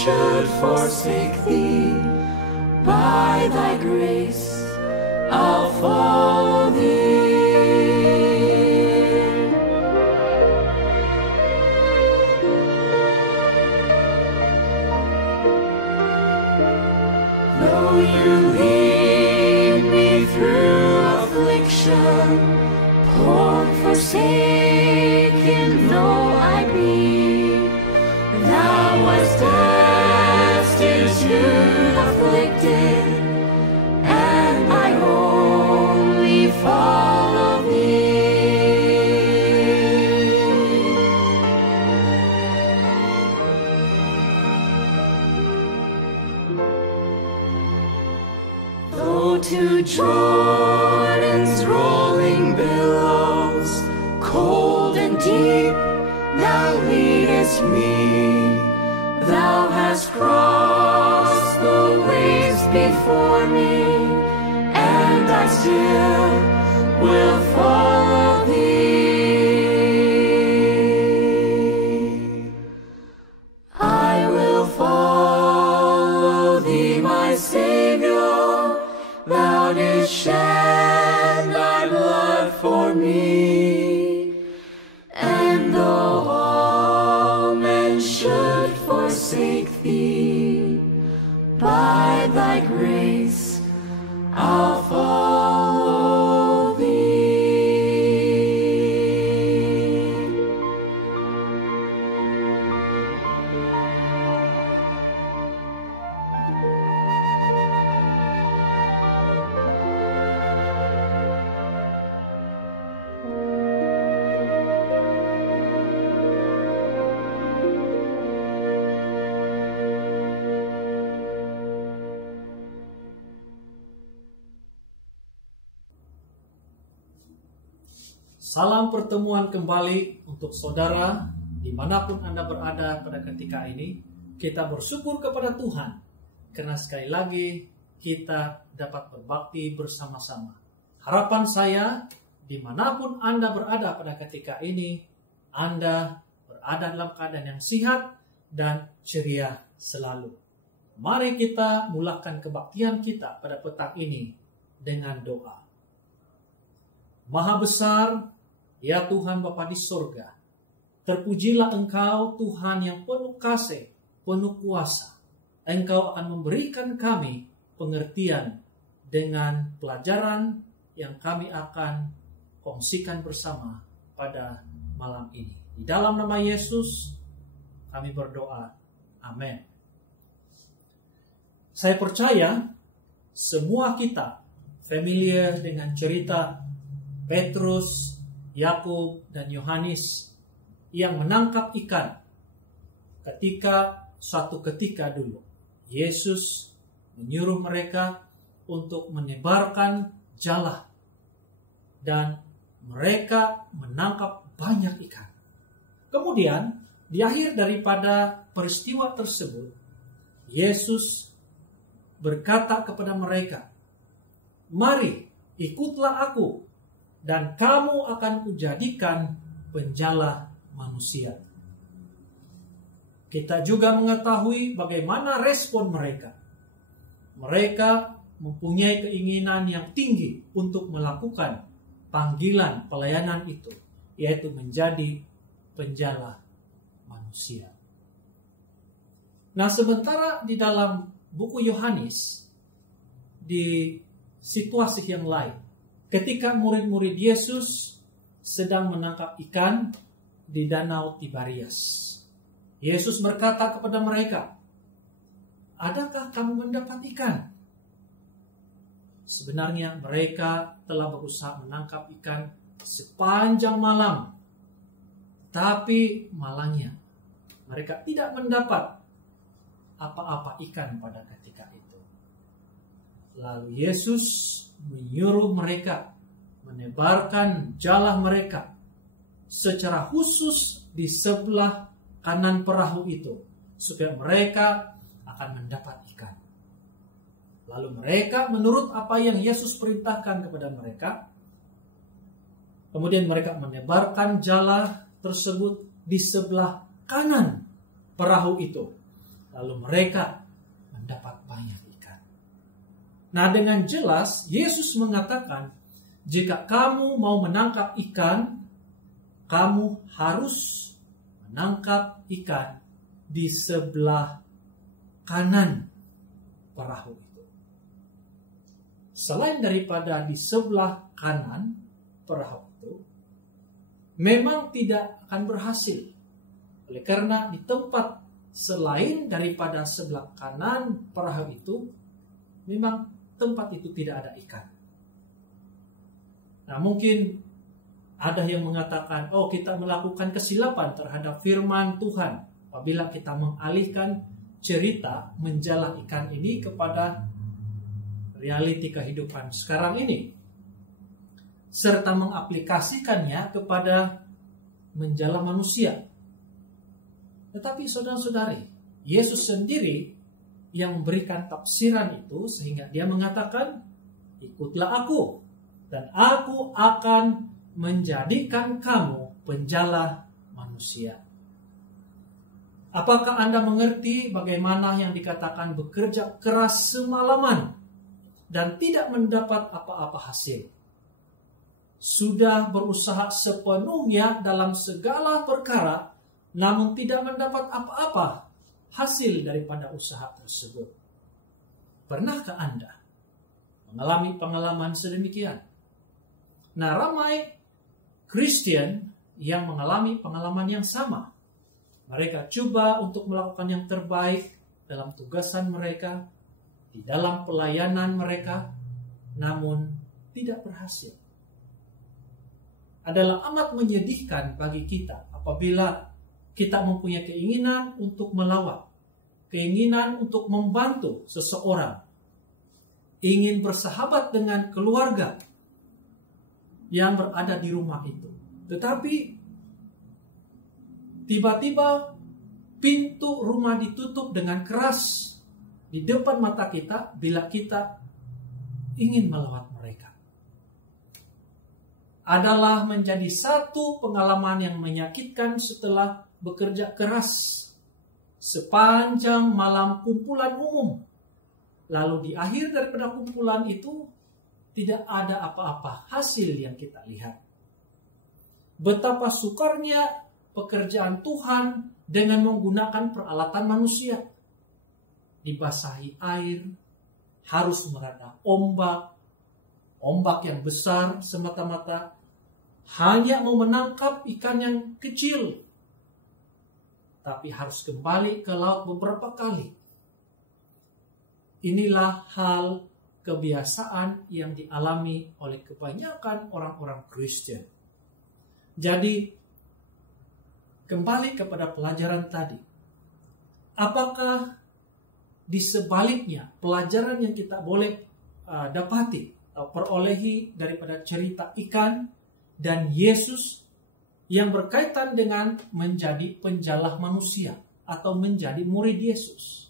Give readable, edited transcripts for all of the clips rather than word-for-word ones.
should forsake thee, by thy grace I'll follow thee. Though you lead me through affliction, poor forsaken though I be, thou wast destitute, afflicted, and I only follow thee. Though to Jordan's rolling billows, cold and deep, thou leadest me, thou hast crossed the waves before me, and I still will follow thee. I will follow thee, my Savior, thou didst shed thy blood for me, and though all men should forsake thee, by thy grace I'll follow thee. Salam pertemuan kembali untuk saudara dimanapun Anda berada pada ketika ini. Kita bersyukur kepada Tuhan karena sekali lagi kita dapat berbakti bersama-sama. Harapan saya dimanapun Anda berada pada ketika ini, Anda berada dalam keadaan yang sehat dan ceria selalu. Mari kita mulakan kebaktian kita pada petang ini dengan doa. Maha besar, ya Tuhan Bapa di sorga, terpujilah Engkau Tuhan yang penuh kasih, penuh kuasa. Engkau akan memberikan kami pengertian dengan pelajaran yang kami akan kongsikan bersama pada malam ini. Di dalam nama Yesus kami berdoa. Amin. Saya percaya semua kita familiar dengan cerita Petrus, Yakub, dan Yohanes yang menangkap ikan suatu ketika dulu Yesus menyuruh mereka untuk menebarkan jala dan mereka menangkap banyak ikan. Kemudian di akhir daripada peristiwa tersebut, Yesus berkata kepada mereka, "Mari, ikutlah aku, dan kamu akan kujadikan penjala manusia." Kita juga mengetahui bagaimana respon mereka. Mereka mempunyai keinginan yang tinggi untuk melakukan panggilan pelayanan itu, yaitu menjadi penjala manusia. Nah, sementara di dalam buku Yohanes, di situasi yang lain, ketika murid-murid Yesus sedang menangkap ikan di Danau Tiberias, Yesus berkata kepada mereka, "Adakah kamu mendapat ikan?" Sebenarnya mereka telah berusaha menangkap ikan sepanjang malam, tapi malangnya mereka tidak mendapat apa-apa ikan pada ketika itu. Lalu Yesus menyuruh mereka menebarkan jala mereka secara khusus di sebelah kanan perahu itu, supaya mereka akan mendapat ikan. Lalu mereka menurut apa yang Yesus perintahkan kepada mereka. Kemudian mereka menebarkan jala tersebut di sebelah kanan perahu itu. Lalu mereka mendapat banyak ikan. Nah, dengan jelas Yesus mengatakan, jika kamu mau menangkap ikan, kamu harus menangkap ikan di sebelah kanan perahu itu. Selain daripada di sebelah kanan perahu itu, memang tidak akan berhasil. Oleh karena di tempat selain daripada sebelah kanan perahu itu, memang tempat itu tidak ada ikan. Nah, mungkin ada yang mengatakan, oh, kita melakukan kesilapan terhadap firman Tuhan apabila kita mengalihkan cerita menjala ikan ini kepada realiti kehidupan sekarang ini, serta mengaplikasikannya kepada menjala manusia. Tetapi saudara-saudari, Yesus sendiri yang memberikan tafsiran itu, sehingga dia mengatakan, ikutlah aku dan aku akan menjadikan kamu penjala manusia. Apakah Anda mengerti bagaimana yang dikatakan bekerja keras semalaman dan tidak mendapat apa-apa hasil? Sudah berusaha sepenuhnya dalam segala perkara, namun tidak mendapat apa-apa hasil daripada usaha tersebut. Pernahkah Anda mengalami pengalaman sedemikian? Nah, ramai Kristen yang mengalami pengalaman yang sama. Mereka coba untuk melakukan yang terbaik dalam tugasan mereka, di dalam pelayanan mereka, namun tidak berhasil. Adalah amat menyedihkan bagi kita apabila kita mempunyai keinginan untuk melawat, keinginan untuk membantu seseorang, ingin bersahabat dengan keluarga yang berada di rumah itu. Tetapi tiba-tiba pintu rumah ditutup dengan keras di depan mata kita bila kita ingin melawat mereka. Adalah menjadi satu pengalaman yang menyakitkan setelah bekerja keras sepanjang malam kumpulan umum. Lalu di akhir daripada kumpulan itu tidak ada apa-apa hasil yang kita lihat. Betapa sukarnya pekerjaan Tuhan dengan menggunakan peralatan manusia. Dibasahi air, harus merada ombak yang besar semata-mata hanya mau menangkap ikan yang kecil. Tapi harus kembali ke laut beberapa kali. Inilah hal kebiasaan yang dialami oleh kebanyakan orang-orang Kristen. Jadi, kembali kepada pelajaran tadi. Apakah di sebaliknya pelajaran yang kita boleh dapati atau perolehi daripada cerita ikan dan Yesus yang berkaitan dengan menjadi penjala manusia atau menjadi murid Yesus?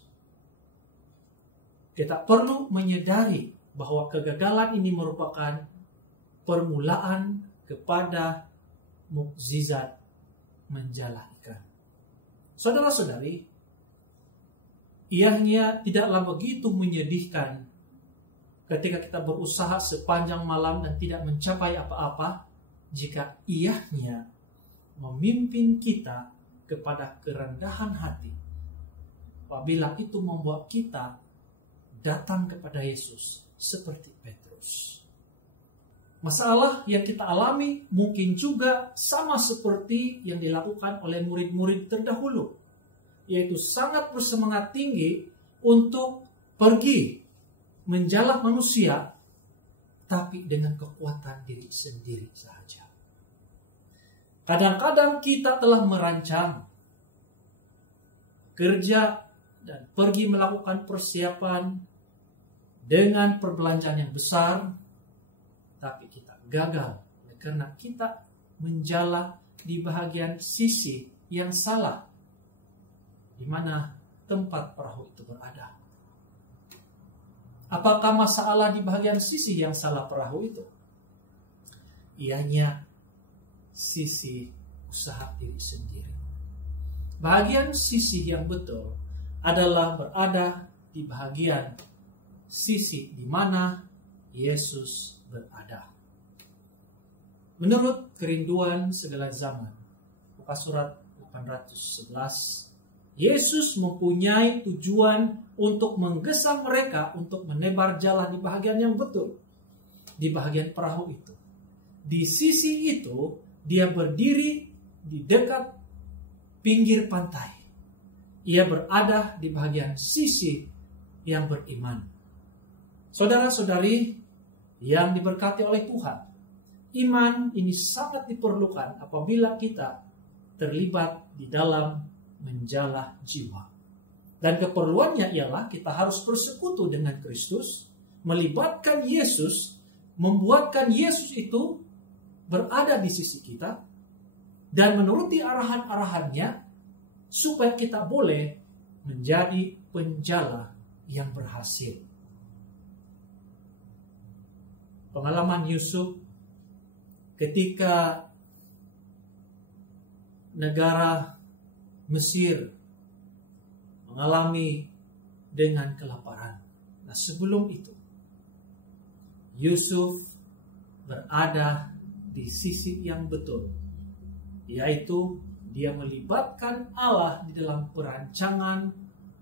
Kita perlu menyadari bahwa kegagalan ini merupakan permulaan kepada mukjizat menjala ikan. Saudara-saudari, ianya tidaklah begitu menyedihkan ketika kita berusaha sepanjang malam dan tidak mencapai apa-apa, jika ianya memimpin kita kepada kerendahan hati. Apabila itu membuat kita datang kepada Yesus seperti Petrus. Masalah yang kita alami mungkin juga sama seperti yang dilakukan oleh murid-murid terdahulu, yaitu sangat bersemangat tinggi untuk pergi menjala manusia, tapi dengan kekuatan diri sendiri saja. Kadang-kadang kita telah merancang kerja dan pergi melakukan persiapan dengan perbelanjaan yang besar, tapi kita gagal karena kita menjala di bahagian sisi yang salah, di mana tempat perahu itu berada. Apakah masalah di bahagian sisi yang salah perahu itu? Ianya sisi usaha diri sendiri. Bahagian sisi yang betul adalah berada di bagian sisi di mana Yesus berada. Menurut Kerinduan Segala Zaman, buka surat 811, Yesus mempunyai tujuan untuk menggesa mereka untuk menebar jalan di bahagian yang betul, di bahagian perahu itu. Di sisi itu, dia berdiri di dekat pinggir pantai. Ia berada di bahagian sisi yang beriman. Saudara-saudari yang diberkati oleh Tuhan, iman ini sangat diperlukan apabila kita terlibat di dalam menjala jiwa. Dan keperluannya ialah kita harus bersekutu dengan Kristus, melibatkan Yesus, membuatkan Yesus itu berada di sisi kita, dan menuruti arahan-arahannya, supaya kita boleh menjadi penjala yang berhasil. Pengalaman Yusuf ketika negara Mesir mengalami dengan kelaparan. Nah, sebelum itu Yusuf berada di sisi yang betul, yaitu dia melibatkan Allah di dalam perancangan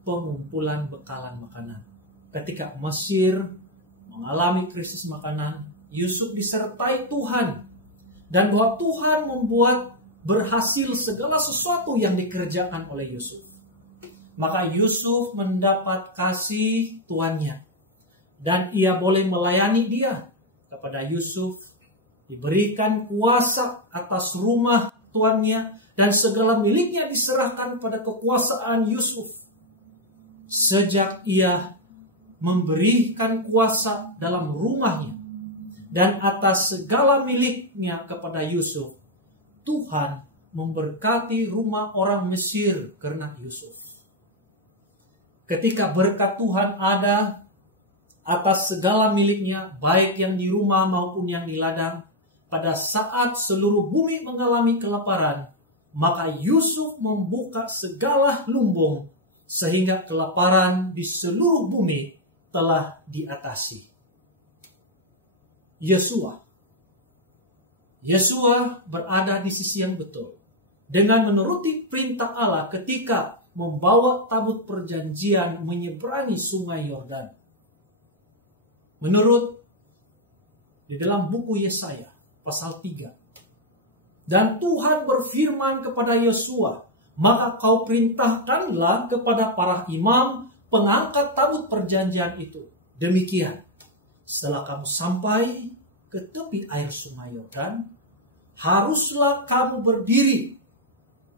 pengumpulan bekalan makanan. Ketika Mesir mengalami krisis makanan, Yusuf disertai Tuhan, dan bahwa Tuhan membuat berhasil segala sesuatu yang dikerjakan oleh Yusuf. Maka Yusuf mendapat kasih tuannya, dan ia boleh melayani dia. Kepada Yusuf diberikan kuasa atas rumah tuannya, dan segala miliknya diserahkan pada kekuasaan Yusuf. Sejak ia memberikan kuasa dalam rumahnya dan atas segala miliknya kepada Yusuf, Tuhan memberkati rumah orang Mesir karena Yusuf. Ketika berkat Tuhan ada atas segala miliknya, baik yang di rumah maupun yang di ladang, pada saat seluruh bumi mengalami kelaparan, maka Yusuf membuka segala lumbung sehingga kelaparan di seluruh bumi telah diatasi. Yesua berada di sisi yang betul dengan menuruti perintah Allah ketika membawa tabut perjanjian menyeberangi sungai Yordan. Menurut di dalam buku Yesaya pasal 3, dan Tuhan berfirman kepada Yosua, maka kau perintahkanlah kepada para imam pengangkat tabut perjanjian itu. Demikian, setelah kamu sampai ke tepi air sungai Yordan, haruslah kamu berdiri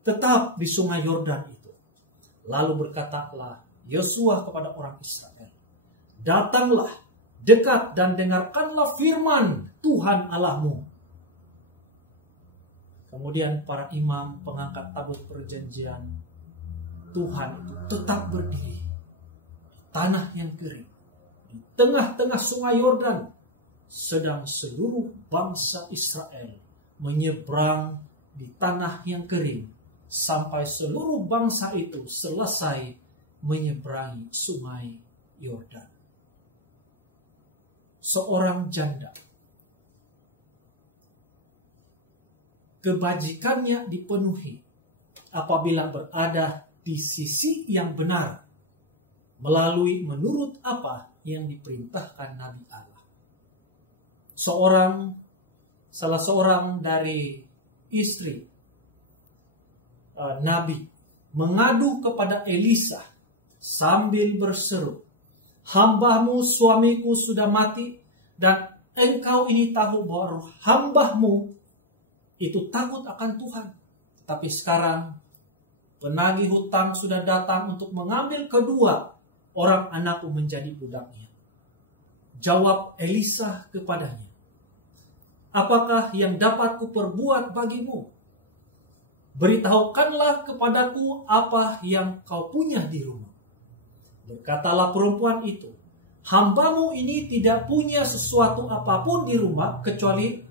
tetap di sungai Yordan itu. Lalu berkatalah Yosua kepada orang Israel, datanglah, dekat dan dengarkanlah firman Tuhan Allahmu. Kemudian para imam pengangkat tabut perjanjian Tuhan itu tetap berdiri di tanah yang kering, di tengah-tengah sungai Yordan, sedang seluruh bangsa Israel menyeberang di tanah yang kering, sampai seluruh bangsa itu selesai menyeberangi sungai Yordan. Seorang janda, kebajikannya dipenuhi apabila berada di sisi yang benar, melalui menurut apa yang diperintahkan Nabi Allah. Salah seorang dari istri Nabi mengadu kepada Elisa sambil berseru, hambamu suamiku sudah mati, dan engkau ini tahu bahwa hambamu itu takut akan Tuhan. Tapi sekarang penagih hutang sudah datang untuk mengambil kedua orang anakku menjadi budaknya. Jawab Elisa kepadanya, apakah yang dapat kuperbuat bagimu? Beritahukanlah kepadaku apa yang kau punya di rumah. Berkatalah perempuan itu, hambamu ini tidak punya sesuatu apapun di rumah kecuali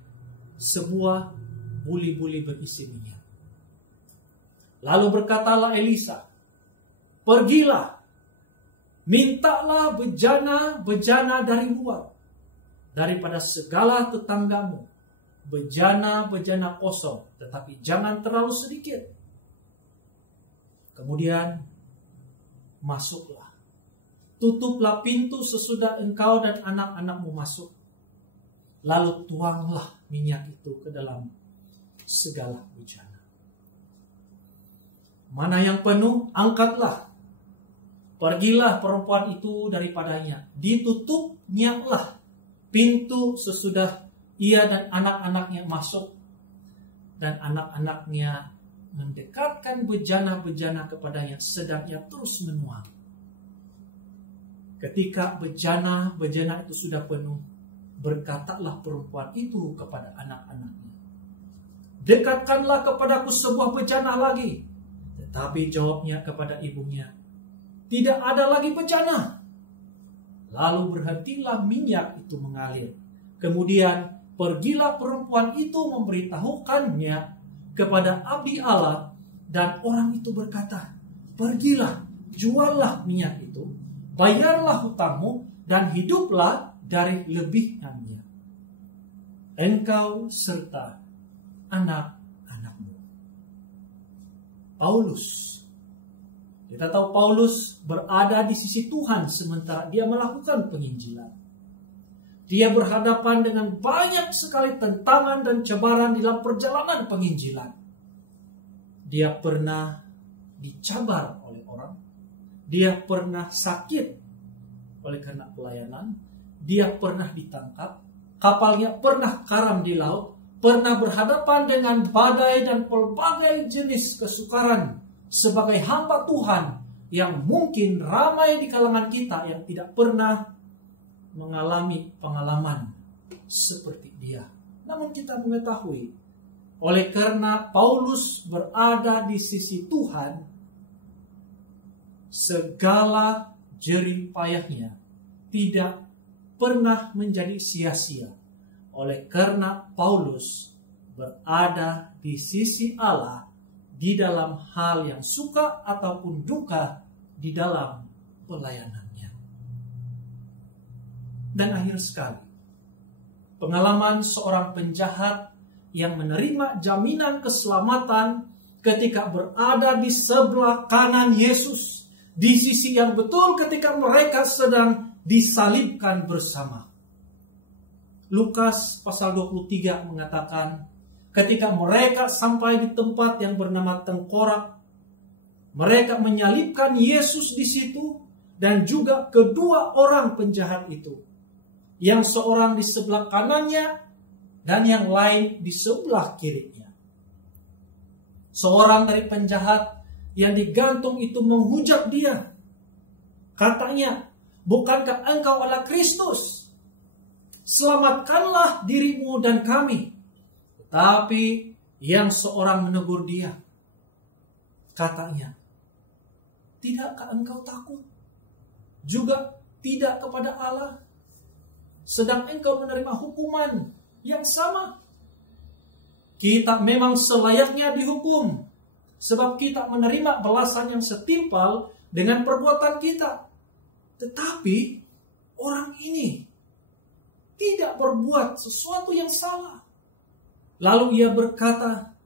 sebuah buli-buli berisi minyak. Lalu berkatalah Elisa, pergilah, Mintalah bejana-bejana dari luar, daripada segala tetanggamu, bejana-bejana kosong, tetapi jangan terlalu sedikit. Kemudian masuklah, tutuplah pintu sesudah engkau dan anak-anakmu masuk. Lalu tuanglah minyak itu ke dalam segala bejana. Mana yang penuh, angkatlah. Pergilah perempuan itu daripadanya. Ditutupnyalah pintu sesudah ia dan anak-anaknya masuk. Dan anak-anaknya mendekatkan bejana-bejana kepadanya, sedang ia terus menuang. Ketika bejana-bejana itu sudah penuh, berkatalah perempuan itu kepada anak-anaknya, dekatkanlah kepadaku sebuah bejana lagi. Tetapi jawabnya kepada ibunya, tidak ada lagi bejana. Lalu berhentilah minyak itu mengalir. Kemudian pergilah perempuan itu memberitahukannya kepada abdi Allah, dan orang itu berkata, pergilah, juallah minyak itu, bayarlah hutangmu, dan hiduplah dari lebihnya. Engkau serta anak-anakmu. Paulus. Kita tahu Paulus berada di sisi Tuhan sementara dia melakukan penginjilan. Dia berhadapan dengan banyak sekali tantangan dan cabaran dalam perjalanan penginjilan. Dia pernah dicabar oleh orang. Dia pernah sakit oleh karena pelayanan. Dia pernah ditangkap. Kapalnya pernah karam di laut. Pernah berhadapan dengan badai dan pelbagai jenis kesukaran sebagai hamba Tuhan yang mungkin ramai di kalangan kita yang tidak pernah mengalami pengalaman seperti dia. Namun kita mengetahui, oleh karena Paulus berada di sisi Tuhan, segala jerih payahnya tidak pernah menjadi sia-sia. Oleh karena Paulus berada di sisi Allah, di dalam hal yang suka ataupun duka di dalam pelayanannya. Dan akhir sekali, pengalaman seorang penjahat yang menerima jaminan keselamatan ketika berada di sebelah kanan Yesus, di sisi yang betul ketika mereka sedang disalibkan bersama. Lukas pasal 23 mengatakan, ketika mereka sampai di tempat yang bernama Tengkorak, mereka menyalibkan Yesus di situ dan juga kedua orang penjahat itu. Yang seorang di sebelah kanannya dan yang lain di sebelah kirinya. Seorang dari penjahat yang digantung itu menghujat dia. Katanya, bukankah engkau adalah Kristus? Selamatkanlah dirimu dan kami. Tapi yang seorang menegur dia. Katanya, tidakkah engkau takut? Juga tidak kepada Allah? Sedang engkau menerima hukuman yang sama. Kita memang selayaknya dihukum. Sebab kita menerima balasan yang setimpal dengan perbuatan kita. Tetapi orang ini tidak berbuat sesuatu yang salah. Lalu ia berkata,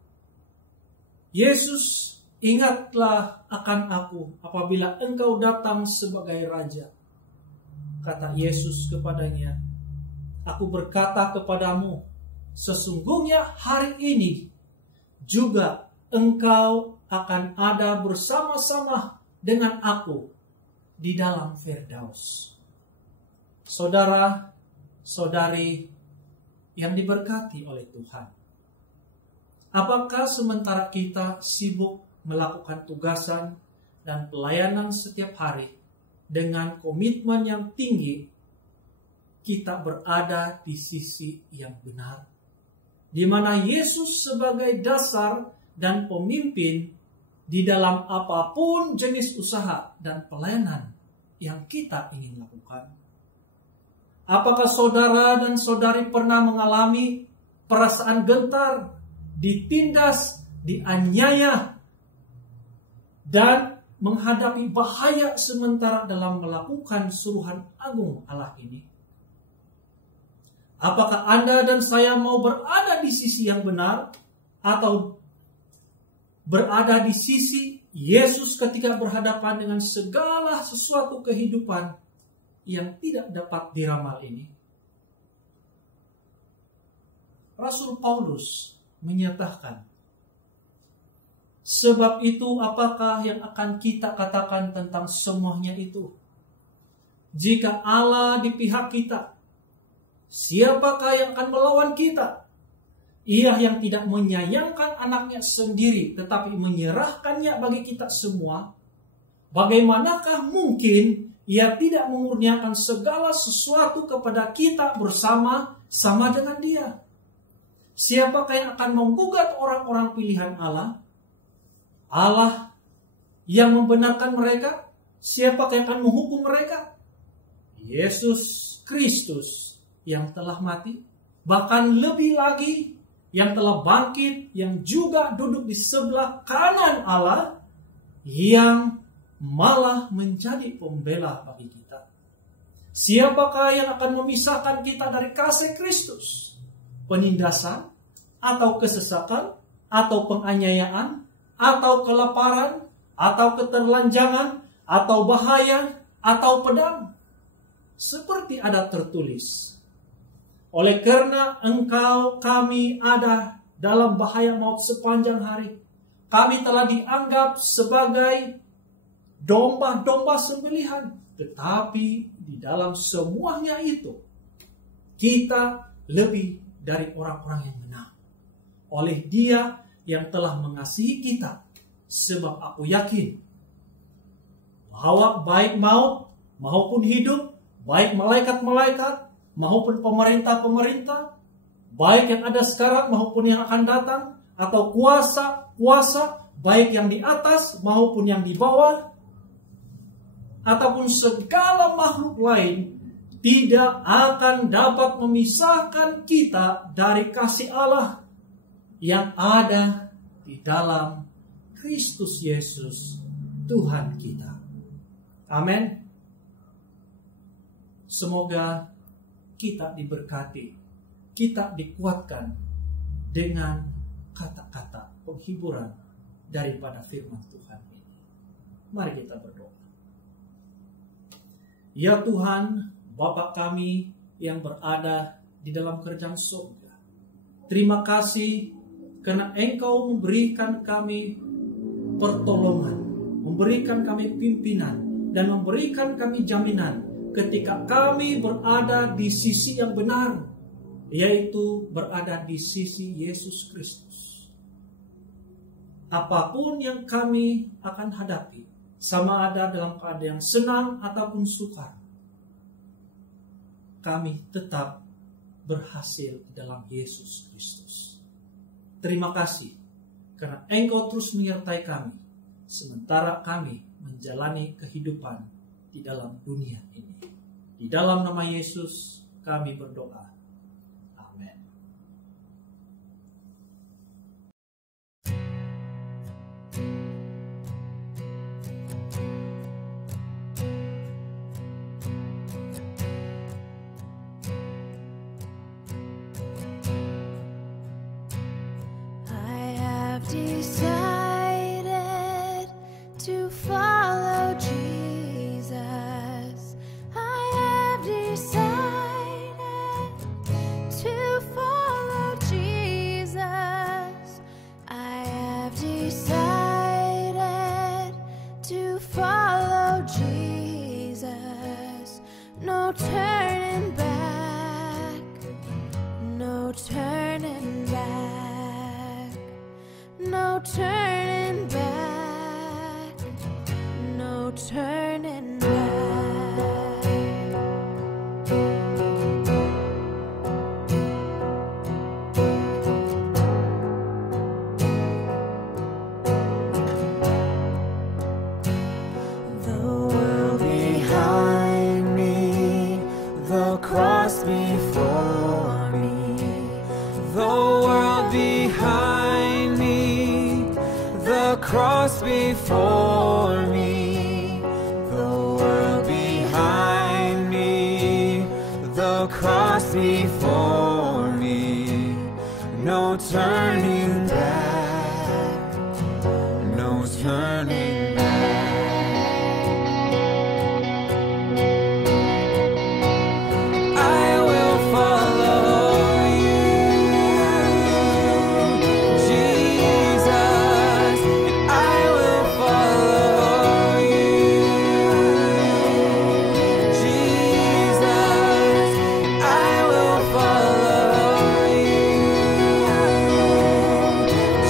Yesus, ingatlah akan aku apabila engkau datang sebagai raja. Kata Yesus kepadanya, aku berkata kepadamu, sesungguhnya hari ini juga engkau akan ada bersama-sama dengan aku di dalam Firdaus. Saudara, saudari yang diberkati oleh Tuhan, apakah sementara kita sibuk melakukan tugasan dan pelayanan setiap hari dengan komitmen yang tinggi, kita berada di sisi yang benar, di mana Yesus sebagai dasar dan pemimpin di dalam apapun jenis usaha dan pelayanan yang kita ingin lakukan? Apakah saudara dan saudari pernah mengalami perasaan gentar, ditindas, dianiaya, dan menghadapi bahaya sementara dalam melakukan suruhan agung Allah ini? Apakah Anda dan saya mau berada di sisi yang benar atau berada di sisi Yesus ketika berhadapan dengan segala sesuatu kehidupan yang tidak dapat diramal ini? Rasul Paulus menyatakan, sebab itu apakah yang akan kita katakan tentang semuanya itu? Jika Allah di pihak kita, siapakah yang akan melawan kita? Ia yang tidak menyayangkan anaknya sendiri, tetapi menyerahkannya bagi kita semua. Bagaimanakah mungkin ia tidak memurniakan segala sesuatu kepada kita bersama-sama dengan dia? Siapakah yang akan menggugat orang-orang pilihan Allah? Allah yang membenarkan mereka? Siapakah yang akan menghukum mereka? Yesus Kristus yang telah mati, bahkan lebih lagi yang telah bangkit, yang juga duduk di sebelah kanan Allah, yang malah menjadi pembela bagi kita. Siapakah yang akan memisahkan kita dari kasih Kristus? Penindasan, atau kesesakan, atau penganiayaan, atau kelaparan, atau keterlanjangan, atau bahaya, atau pedang? Seperti ada tertulis, oleh karena engkau kami ada dalam bahaya maut sepanjang hari. Kami telah dianggap sebagai domba-domba sembelihan. Tetapi di dalam semuanya itu, kita lebih dari orang-orang yang menang. Oleh Dia yang telah mengasihi kita. Sebab aku yakin bahwa baik maut maupun hidup, baik malaikat-malaikat maupun pemerintah-pemerintah, baik yang ada sekarang maupun yang akan datang, atau kuasa-kuasa, baik yang di atas maupun yang di bawah, ataupun segala makhluk lain, tidak akan dapat memisahkan kita dari kasih Allah yang ada di dalam Kristus Yesus, Tuhan kita. Amin. Semoga kita diberkati, kita dikuatkan dengan kata-kata penghiburan daripada firman Tuhan ini. Mari kita berdoa. Ya Tuhan, Bapa kami yang berada di dalam kerajaan surga, terima kasih karena Engkau memberikan kami pertolongan, memberikan kami pimpinan, dan memberikan kami jaminan ketika kami berada di sisi yang benar, yaitu berada di sisi Yesus Kristus. Apapun yang kami akan hadapi, sama ada dalam keadaan yang senang ataupun sukar, kami tetap berhasil dalam Yesus Kristus. Terima kasih karena Engkau terus menyertai kami sementara kami menjalani kehidupan di dalam dunia ini. Di dalam nama Yesus kami berdoa. Amin. Decided to follow Jesus. I have decided to follow Jesus. I have decided to follow Jesus. No turning back. No turning back. No turning back, no turning back. The world behind me, the cross before me, the world behind me, the cross before me. turning back, no turning back. I will follow you, Jesus, and I will follow you, Jesus, I will follow you,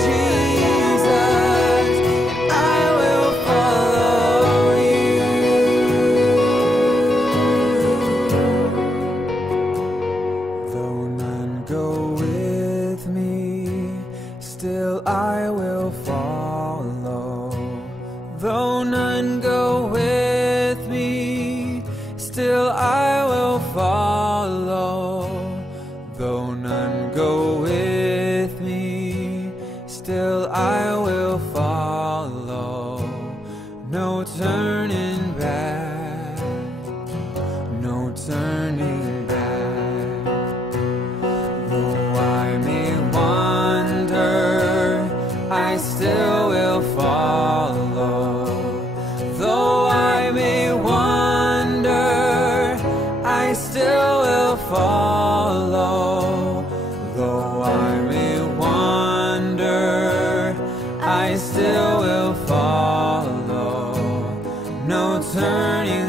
Jesus, I will follow you. Though none go with me, still I will follow. Though none go with me, still I will follow. Though none go with me, still I will follow. No turning back, no turning back. Though I may wander, I still will follow. Though I may wander, I still will follow. Though I may wander, I still will follow. No turning